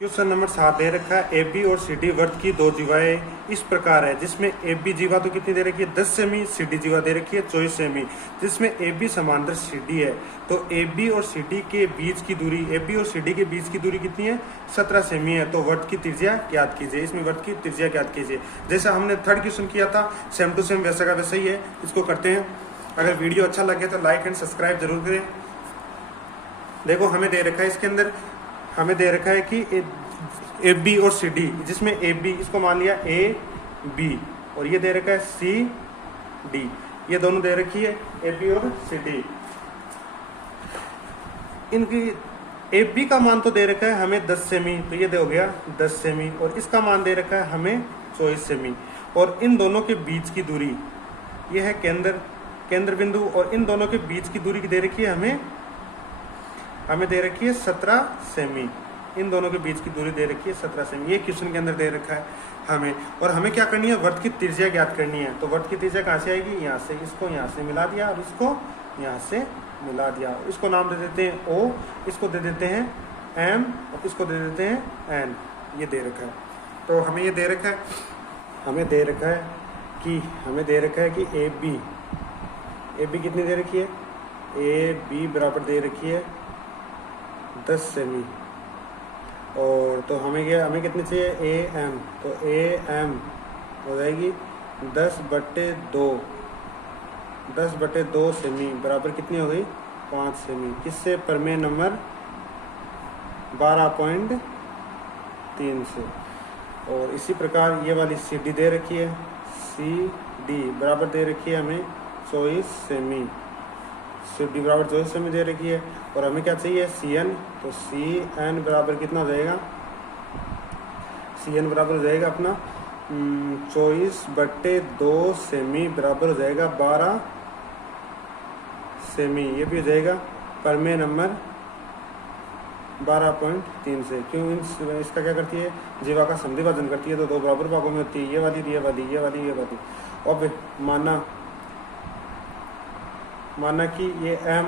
Question number 7 दे रखा है A B और सी डी वर्त की दो जीवाएं इस प्रकार है, जिसमें ए बी जीवा तो कितनी दे रखी है 10 सेमी, सी डी जीवा दे रखी है 24 सेमी, जिसमें ए बी समांतर सी डी है। तो ए बी और सी डी के बीच की दूरी, ए बी और सी डी के बीच की दूरी कितनी है 17 सेमी है। तो वर्त की त्रिज्या ज्ञात कीजिए, इसमें वर्त की त्रिज्या ज्ञात कीजिए। जैसा हमने थर्ड क्वेश्चन किया था सेम टू सेम वैसा का वैसा ही है, इसको करते हैं। अगर वीडियो अच्छा लगे तो लाइक एंड सब्सक्राइब जरूर करें। देखो हमें दे रखा है, इसके अंदर हमें दे रखा है कि ए बी और सी डी, जिसमें ए बी इसको मान लिया ए बी और ये दे रखा है सी डी, ये दोनों दे रखी है ए बी और सी डी। इनकी ए बी का मान तो दे रखा है हमें 10 सेमी, तो ये दे हो गया 10 सेमी, और इसका मान दे रखा है हमें 24 सेमी। और इन दोनों के बीच की दूरी ये है केंद्र बिंदु, और इन दोनों के बीच की दूरी दे रखी है हमें दे रखी है 17 सेमी। इन दोनों के बीच की दूरी दे रखी है 17 सेमी, ये क्वेश्चन के अंदर दे रखा है हमें। और हमें क्या करनी है, वर्त की त्रिज्या ज्ञात करनी है। तो वर्त की त्रिज्या कहाँ से आएगी, यहाँ से, इसको यहाँ से मिला दिया और इसको यहाँ से मिला दिया। इसको नाम दे देते हैं ओ, इसको दे देते हैं एम और इसको दे देते हैं एन। ये दे रखा है। तो हमें ये दे रखा है, हमें दे रखा है कि ए बी कितनी दे रखी है, ए बी बराबर दे रखी है 10 सेमी। और तो हमें कितनी चाहिए ए एम, तो ए एम हो जाएगी 10/2 सेमी बराबर कितनी हो गई 5 सेमी। किससे, प्रमेय नंबर 12.3 से। और इसी प्रकार ये वाली सी डी दे रखी है, सी डी बराबर दे रखी है हमें 24 सेमी, सी डी बराबर 24 सेमी दे रखी है। और हमें क्या चाहिए सी एन, तो सी एन बराबर कितना हो जाएगा, सी एन बराबर हो जाएगा अपना 24/2 सेमी बराबर हो जाएगा 12 सेमी। ये भी हो जाएगा प्रमेय नंबर 12.3 से। क्यों, इसका क्या करती है, जीवा का समद्विभाजन करती है, तो दो बराबर भागों में होती है, ये वाली ये वाली ये वाली ये वाली। अब माना कि ये एम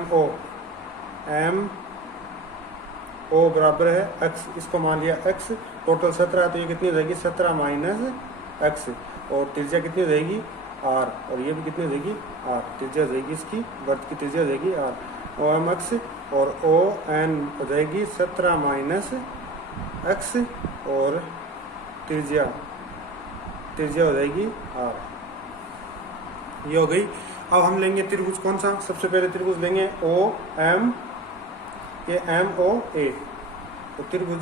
ओ बराबर है x, इसको मान लिया x, टोटल 17 है, तो ये कितनी हो जाएगी 17 - x, और त्रिज्या कितनी हो जाएगी r, और ये भी कितनी हो जाएगी r, त्रिज्या हो जाएगी इसकी, वर्त की त्रिज्या हो जाएगी r। ओ एम x और ओ एन हो जाएगी 17 - x, और त्रिज्या हो जाएगी r। ये हो गई। अब हम लेंगे त्रिभुज, कौन सा, सबसे पहले त्रिभुज लेंगे ओ एम, ये एम ओ ए। तो त्रिभुज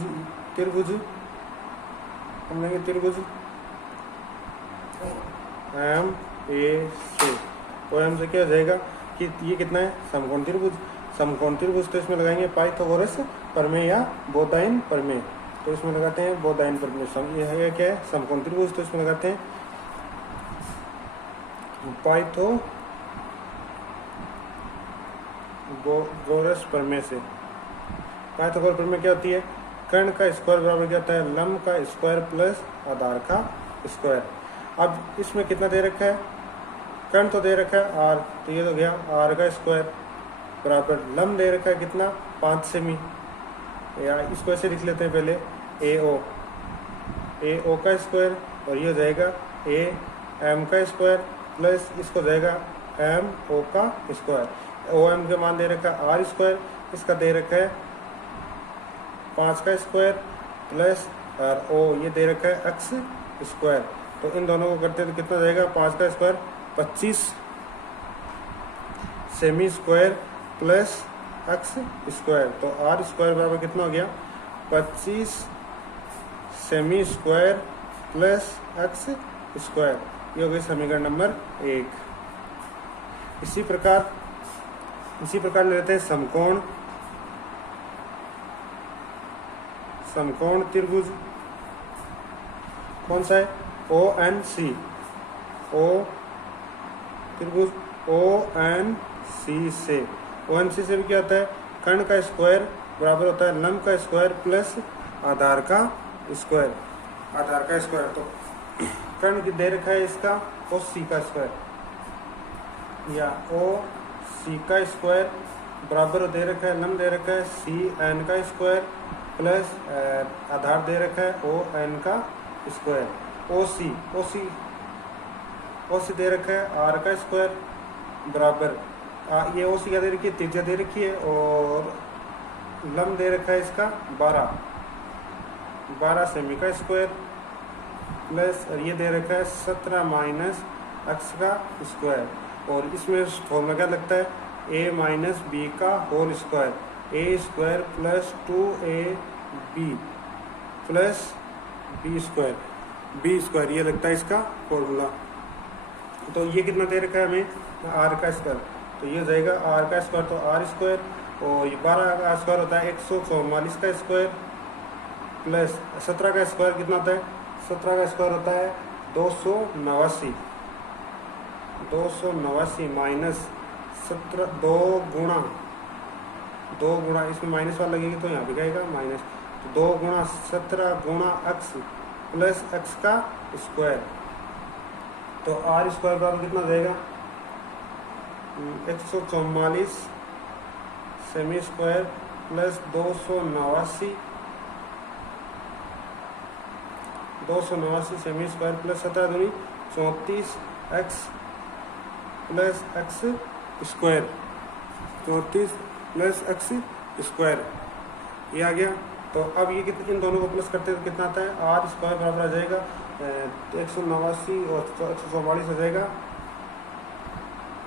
हम लेंगे त्रिभुज एम ए से। ओ एम से क्या हो जाएगा कि ये कितना है समकोण त्रिभुज। तो इसमें लगाएंगे पाइथागोरस प्रमेय या बोधायन प्रमेय। तो इसमें लगाते हैं बोधायन प्रमेय। ये क्या है समकोण त्रिभुज, तो इसमें लगाते हैं पाइथागोरस प्रमेय से। पाइथागोरस प्रमेय क्या होती है, कर्ण का स्क्वायर बराबर क्या होता है, लंब का स्क्वायर प्लस आधार का स्क्वायर। अब इसमें कितना दे रखा है, कर्ण तो दे रखा है r, तो ये तो गया r का स्क्वायर बराबर लंब दे रखा है कितना 5 सेमी, या इसको ऐसे लिख लेते हैं पहले ए ओ का स्क्वायर, और ये हो जाएगा ए एम का स्क्वायर प्लस इसको जाएगा एम ओ का स्क्वायर। ओ एम के मान दे रखा है आर स्क्वायर, इसका दे रखा है 5 का स्क्वायर प्लस और ओ ये दे रखा है एक्स स्क्वायर। तो इन दोनों को करते हैं तो कितना जाएगा 5 का square 25 semi square plus x square. तो आर स्क्वायर बराबर कितना हो गया 25 semi square plus x square. ये हो गई समीकरण नंबर 1। इसी प्रकार ले लेते हैं समकोण त्रिभुज, कौन सा है ओ एन सी, त्रिभुज ओ एन सी से। ओ एन सी से भी क्या होता है, कर्ण का स्क्वायर बराबर होता है लंब का स्क्वायर प्लस आधार का स्क्वायर। तो कर्ण दे रखा है इसका ओ सी का स्क्वायर, या ओ सी का स्क्वायर बराबर दे रखा है लंब दे रखा है सी एन का स्क्वायर प्लस आधार दे रखा है ओ एन का स्क्वायर, ओ सी दे रखा है आर का स्क्वायर बराबर ये ओ सी क्या दे रखी है, त्रिज्या दे रखी है, और लंब दे रखा है इसका 12 सेमी का स्क्वायर प्लस ये दे रखा है 17 माइनस एक्स का स्क्वायर, और इसमें फॉर्मूला क्या लगता है ए माइनस बी का whole square, A square plus 2ab plus B square ये लगता है इसका फॉर्मूला। तो ये कितना दे रखा है हमें आर का स्क्वायर, तो ये हो जाएगा आर का स्क्वायर तो आर स्क्वायर, और ये 12 का स्क्वायर होता है 144 का स्क्वायर प्लस 17 का स्क्वायर कितना होता है, 17 का स्क्वायर होता है 289 माइनस 17 2 गुणा इसमें माइनस वाला लगेगी तो यहाँ पे जाएगा माइनस, तो 2 गुणा 17 गुणा एक्स प्लस एक्स का स्क्वायर, तो आर स्क्वायर बराबर कितना देगा 144 semi square plus 289 semi square plus 17 दूनी 34 x plus x square, 34 plus x square ये आ गया। तो अब ये कितने इन दोनों को प्लस करते हैं तो कितना आता है आर स्क्वायर बराबर आ जाएगा 189 और 144 आ जाएगा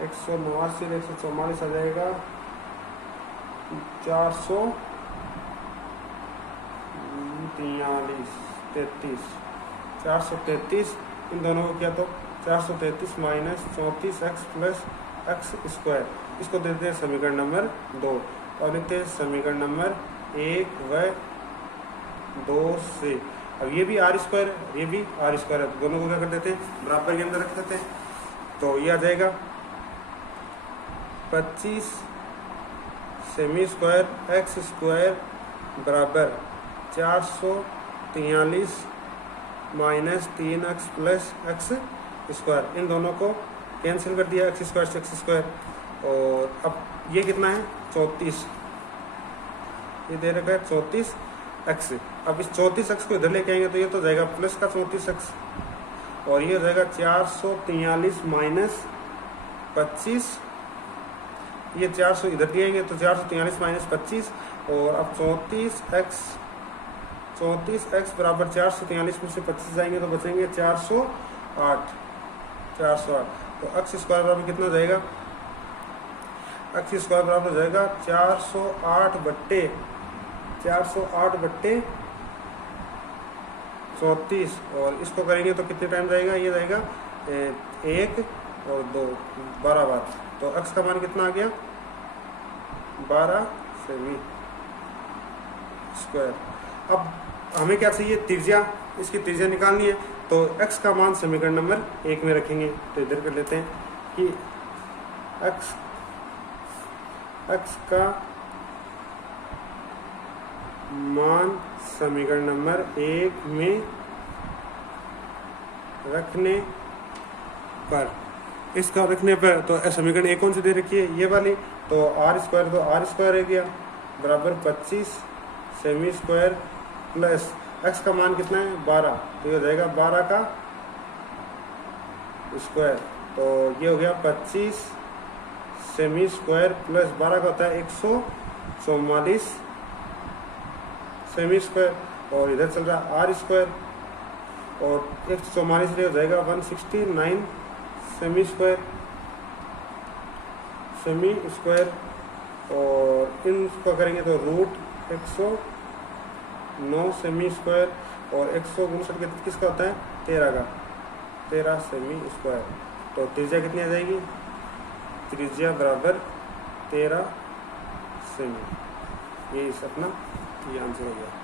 189 और 144 आ जाएगा 433 इन दोनों को किया तो 433 minus 34 x plus x square, इसको देते हैं समीकरण नंबर 2, और लिखते हैं समीकरण नंबर 1 व 2 से। अब ये भी आर स्क्वायर ये भी आर स्क्वायर है, दोनों को क्या कर देते हैं बराबर के अंदर रख देते हैं, तो ये आ जाएगा 25 सेमी स्क्वायर एक्स स्क्वायर बराबर 443 minus 3x plus x square, इन दोनों को कैंसिल कर दिया एक्स स्क्वायर से एक्स स्क्वायर, और अब ये कितना है 34 ये दे रखा है 34 एक्स, अब इस 34 एक्स को इधर लेके आएंगे तो ये तो जाएगा प्लस का 34 एक्स, और ये हो जाएगा 443 माइनस 25, ये 400 इधर दिएंगे तो 443 माइनस 25, और अब 34 एक्स बराबर 443 में से 25 जाएंगे तो बचेंगे 408, तो एक्स स्क्वायर बराबर कितना जाएगा, एक्स स्क्वायर बराबर हो जाएगा 408 बट्टे 34, और इसको करेंगे तो कितने टाइम जाएगा, ये जाएगा 1 और 2 12 बार, तो एक्स का मान कितना आ गया 12 सेमी स्क्वायर। अब हमें क्या चाहिए त्रिज्या, इसकी त्रिज्या निकालनी है, तो x का मान समीकरण नंबर 1 में रखेंगे, तो इधर कर लेते हैं कि x का मान समीकरण नंबर 1 में रखने पर, इसका रखने पर तो समीकरण 1 कौन सी दे रखी है ये वाली, तो आर स्क्वायर हो गया बराबर 25 सेमी स्क्वायर प्लस एक्स का मान कितना है 12, तो ये हो जाएगा 12 का स्क्वायर, तो ये हो गया 25 सेमी स्क्वायर प्लस 12 का होता है 144 सेमी स्क्वायर, और इधर चल रहा है आर स्क्वायर, और 144 हो जाएगा 169 सेमी स्क्वायर, और इनको करेंगे तो रूट 109 सेमी स्क्वायर, और 159 किसका होता है 13 सेमी स्क्वायर, तो त्रिज्या कितनी आ जाएगी, त्रिज्या बराबर 13 सेमी, ये अपना ये आंसर हो गया।